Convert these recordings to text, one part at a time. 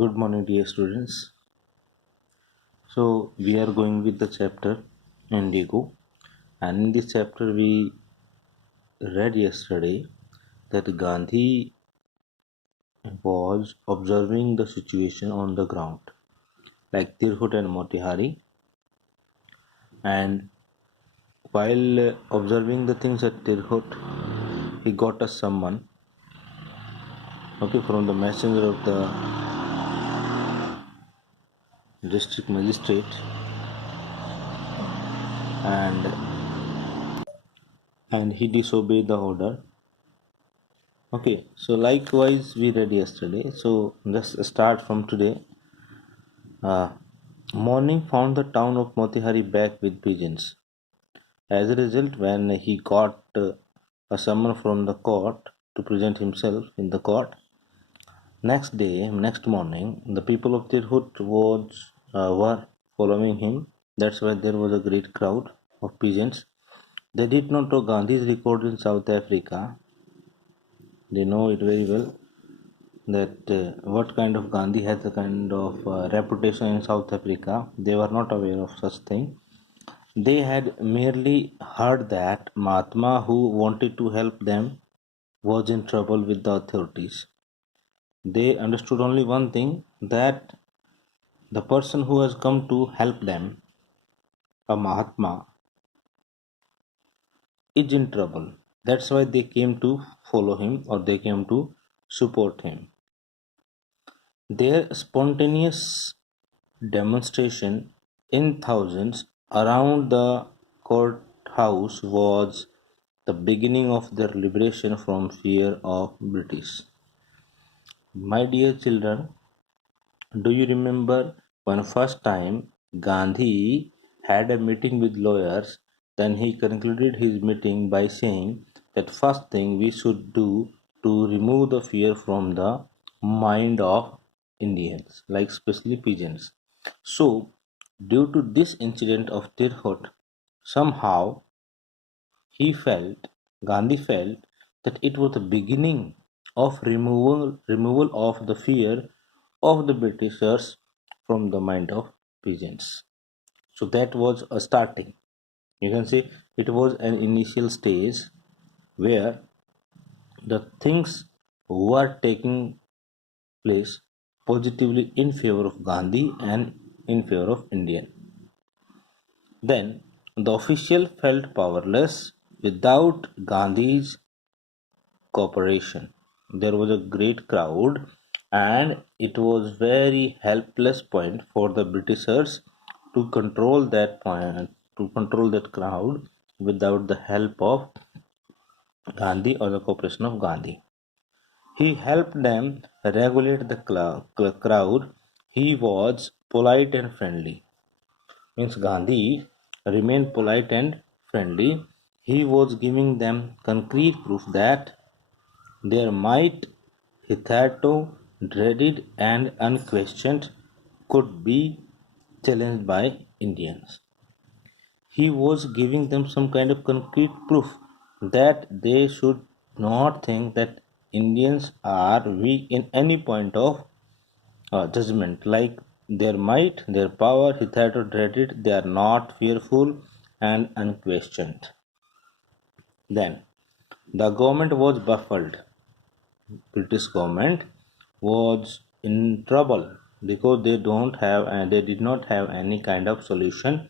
Good morning, dear students. So, we are going with the chapter Indigo, and in this chapter, we read yesterday that Gandhi was observing the situation on the ground, like Tirhut and Motihari, and while observing the things at Tirhut, he got a summon, okay, from the messenger of the district magistrate, and he disobeyed the order. Okay, so likewise we read yesterday. So let's start from today. Uh, Morning found the town of Motihari back with pigeons. As a result, when he got a summon from the court to present himself in the court, next morning, the people of Tirhut were following him. That's why there was a great crowd of pigeons. They did not know Gandhi's record in South Africa. They know it very well that what kind of Gandhi has a kind of reputation in South Africa. They were not aware of such thing. They had merely heard that Mahatma, who wanted to help them, was in trouble with the authorities. They understood only one thing, that the person who has come to help them, a Mahatma, is in trouble. That's why they came to follow him, or they came to support him. Their spontaneous demonstration in thousands around the courthouse was the beginning of their liberation from fear of British. My dear children, do you remember when first time Gandhi had a meeting with lawyers? Then he concluded his meeting by saying that first thing we should do to remove the fear from the mind of Indians, like especially pigeons. So, due to this incident of Tirhut, somehow he felt, Gandhi felt, that it was the beginning of removal of the fear of the Britishers from the mind of peasants. So that was a starting. You can say it was an initial stage where the things were taking place positively in favor of Gandhi and in favor of Indian. Then the official felt powerless without Gandhi's cooperation. There was a great crowd, and it was very helpless point for the Britishers to control that point, to control that crowd without the help of Gandhi or the cooperation of Gandhi. He helped them regulate the crowd. He was polite and friendly. Means Gandhi remained polite and friendly. He was giving them concrete proof that their might, hitherto dreaded and unquestioned, could be challenged by Indians. He was giving them some kind of concrete proof that they should not think that Indians are weak in any point of judgment, like their might, their power, hitherto dreaded, they are not fearful and unquestioned. Then the government was baffled. British government was in trouble because they did not have any kind of solution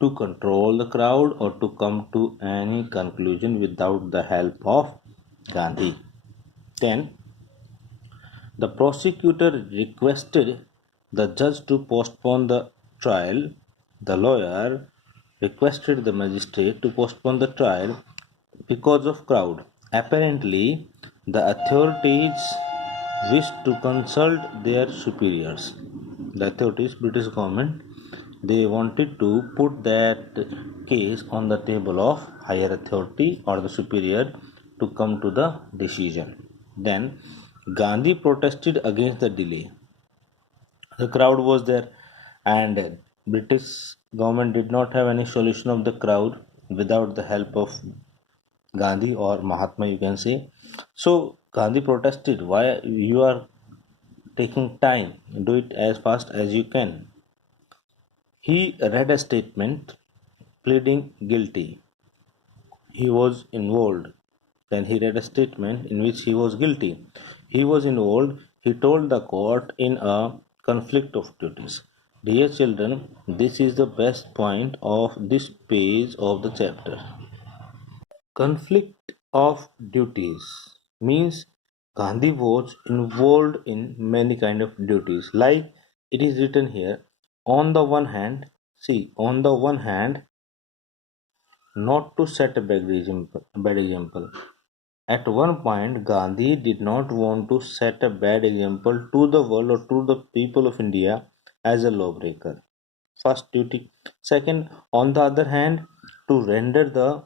to control the crowd or to come to any conclusion without the help of Gandhi. Then the prosecutor requested the judge to postpone the trial. The lawyer requested the magistrate to postpone the trial because of crowd. Apparently, the authorities wished to consult their superiors. The authorities, British government, they wanted to put that case on the table of higher authority or the superior to come to the decision. Then Gandhi protested against the delay. The crowd was there, and British government did not have any solution of the crowd without the help of Gandhi or Mahatma, you can say. So Gandhi protested, why you are taking time. Do it as fast as you can. He read a statement pleading guilty. He was involved. Then he read a statement in which he was guilty. He was involved. He told the court in a conflict of duties. Dear children, this is the best point of this page of the chapter. Conflict of duties means Gandhi was involved in many kind of duties. Like it is written here, on the one hand, see, on the one hand, not to set a bad example. At one point, Gandhi did not want to set a bad example to the world or to the people of India as a lawbreaker. First duty. Second, on the other hand, to render the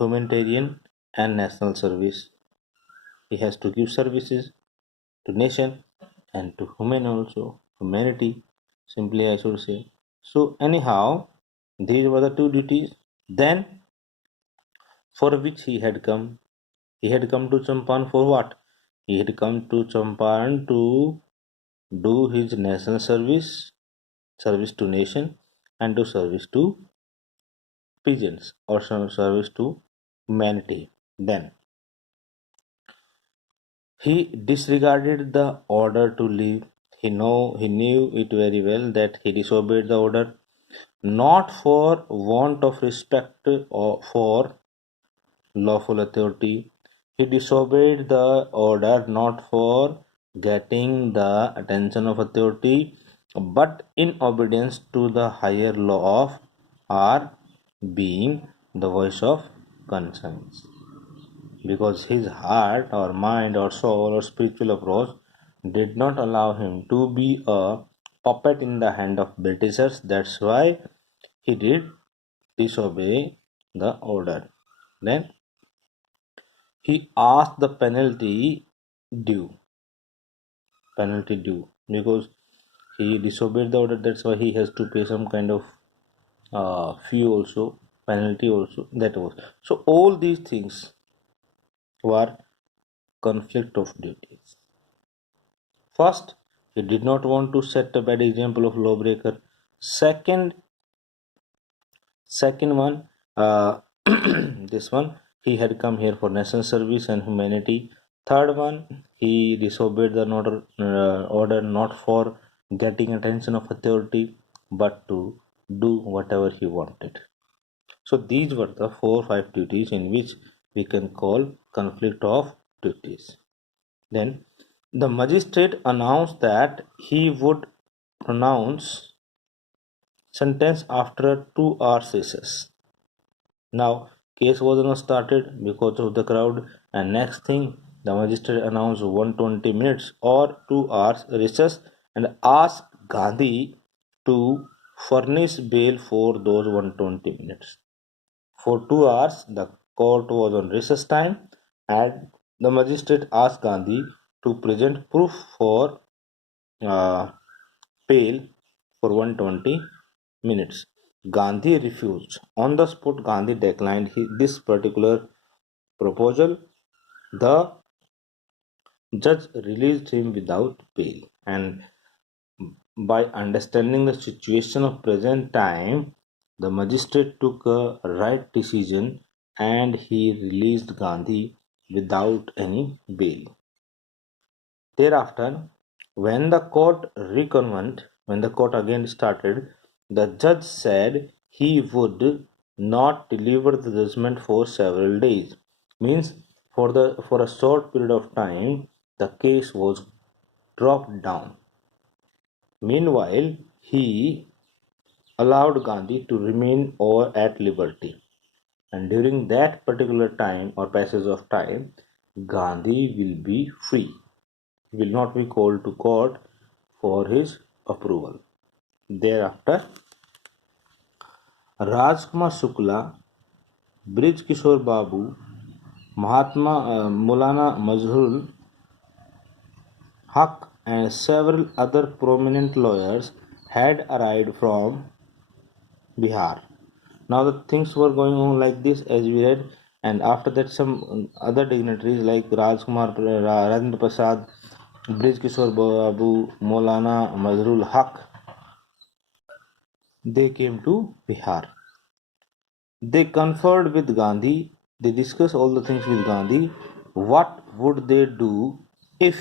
humanitarian and national service. He has to give services to nation and to human also, humanity, simply I should say. So anyhow, these were the two duties. Then for which he had come. He had come to Champaran for what? He had come to Champaran to do his national service, service to nation, and to service to peasants or some service to humanity. Then he disregarded the order to leave. He knew it very well that he disobeyed the order, not for want of respect or for lawful authority. He disobeyed the order not for getting the attention of authority, but in obedience to the higher law of our being, the voice of conscience. Because his heart or mind or soul or spiritual approach did not allow him to be a puppet in the hand of Britishers. That's why he did disobey the order. Then he asked the due penalty due because he disobeyed the order. That's why he has to pay some kind of fee also, penalty also. That was so. All these things were conflict of duties. First, he did not want to set a bad example of lawbreaker. Second, second one, this one, he had come here for national service and humanity. Third one, he disobeyed the order not for getting attention of authority, but to do whatever he wanted. So these were the 4 5 duties in which we can call conflict of duties. Then the magistrate announced that he would pronounce sentence after a 2 hour recess. Now case was not started because of the crowd, and next thing the magistrate announced 120 minutes or 2 hours recess and asked Gandhi to furnish bail for those 120 minutes. For 2 hours, the court was on recess time, and the magistrate asked Gandhi to present proof for uh, bail for 120 minutes. Gandhi refused. On the spot, Gandhi declined this particular proposal. The judge released him without bail, and by understanding the situation of present time, the magistrate took a right decision and he released Gandhi without any bail. Thereafter, when the court again started, the judge said he would not deliver the judgment for several days. Means for a short period of time, the case was dropped down. Meanwhile, he allowed Gandhi to remain or at liberty. And during that particular time or passage of time, Gandhi will be free. He will not be called to court for his approval. Thereafter, Rajkumar Shukla, Brij Kishore Babu, Maulana Mazharul Haq, and several other prominent lawyers had arrived from Bihar. Now the things were going on like this as we read, and after that some other dignitaries like Rajkumar, Rajendra Prasad, Brij Kishore Babu, Maulana Mazrul Haq, they came to Bihar. They conferred with Gandhi, they discussed all the things with Gandhi. What would they do if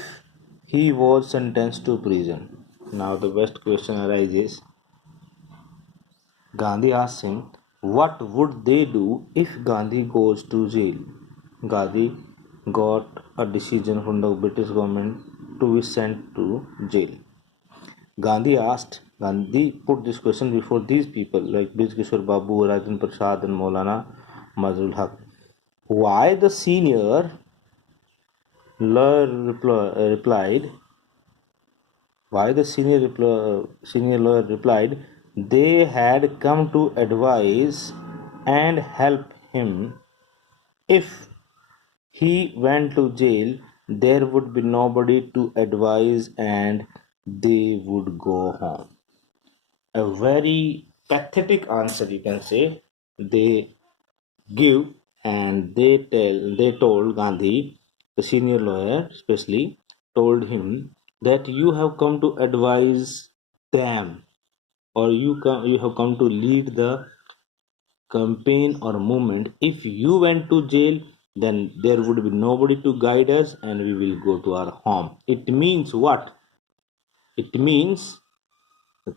he was sentenced to prison? Now, the best question arises. Gandhi asked him, what would they do if Gandhi goes to jail? Gandhi got a decision from the British government to be sent to jail. Gandhi put this question before these people like Brij Kishore Babu, Rajendra Prasad, and Maulana Mazrul Haq. Why the senior lawyer replied? Why the senior lawyer replied? They had come to advise and help him. If he went to jail, there would be nobody to advise and they would go home. A very pathetic answer, you can say, they give, and they told Gandhi, the senior lawyer especially, told him that you have come to advise them, or you have come to lead the campaign or movement. If you went to jail, then there would be nobody to guide us and we will go to our home. It means what? It means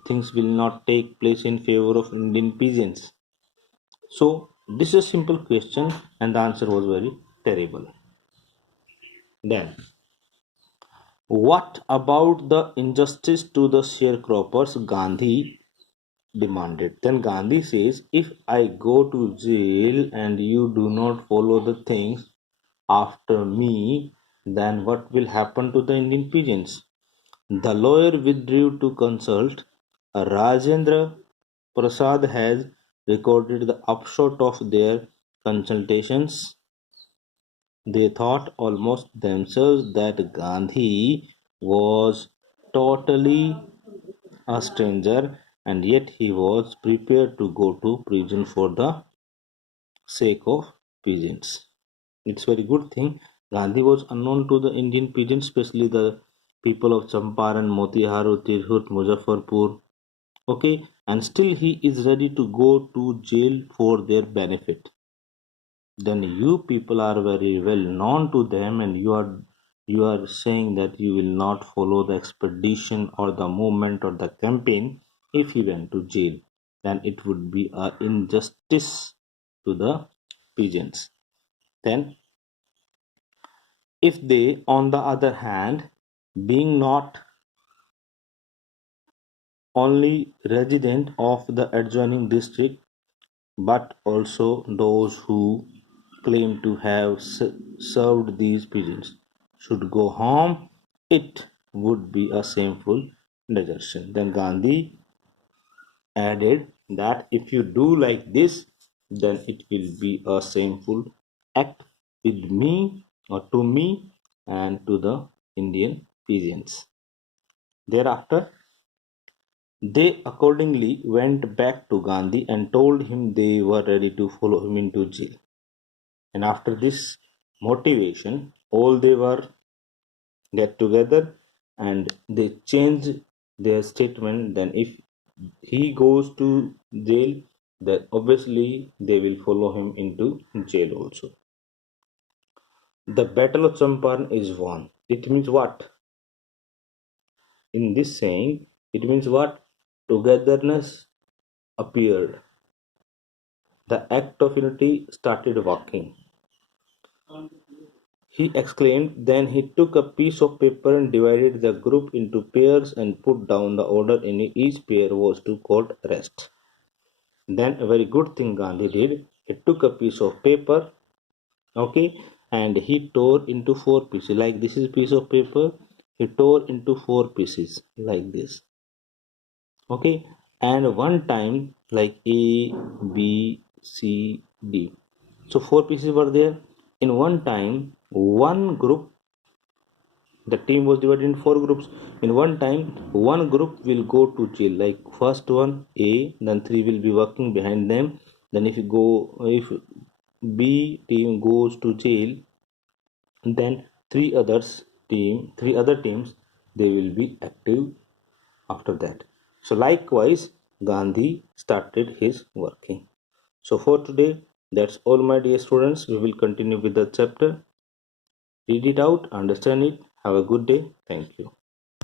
things will not take place in favor of Indian peasants. So this is a simple question and the answer was very terrible. Then, what about the injustice to the sharecroppers? Gandhi demanded. Then Gandhi says, if I go to jail and you do not follow the things after me, then what will happen to the Indian peasants? The lawyer withdrew to consult. Rajendra Prasad has recorded the upshot of their consultations. They thought almost themselves that Gandhi was totally a stranger, and yet he was prepared to go to prison for the sake of peasants. It's a very good thing. Gandhi was unknown to the Indian peasants, especially the people of Champaran, Motiharu, Tirhut, Muzaffarpur. Okay, and still he is ready to go to jail for their benefit. Then you people are very well known to them, and you are saying that you will not follow the expedition or the movement or the campaign. If he went to jail, then it would be a injustice to the peasants. Then if they, on the other hand, being not only resident of the adjoining district but also those who claim to have served these peasants should go home, it would be a shameful desertion. Then Gandhi added that if you do like this, then it will be a shameful act with me or to me and to the Indian peasants. Thereafter, they accordingly went back to Gandhi and told him they were ready to follow him into jail. And after this motivation, all they were get together and they changed their statement. Then if he goes to jail, then obviously they will follow him into jail also. The battle of Champaran is won. It means what? In this saying, it means what? Togetherness appeared. The act of unity started working. He exclaimed. Then he took a piece of paper and divided the group into pairs and put down the order in each pair was to called rest. Then a very good thing Gandhi did. He took a piece of paper, okay, and he tore into four pieces. Like this is a piece of paper. He tore into four pieces like this, okay, and one time like A, B, C, D. So four pieces were there. In one time, one group, the team was divided in four groups. In one time, one group will go to jail. Like first one A, then three will be working behind them. Then if B team goes to jail, then three others three other teams, they will be active after that. So likewise, Gandhi started his working. So for today, that's all, my dear students. We will continue with the chapter. Read it out, understand it. Have a good day. Thank you.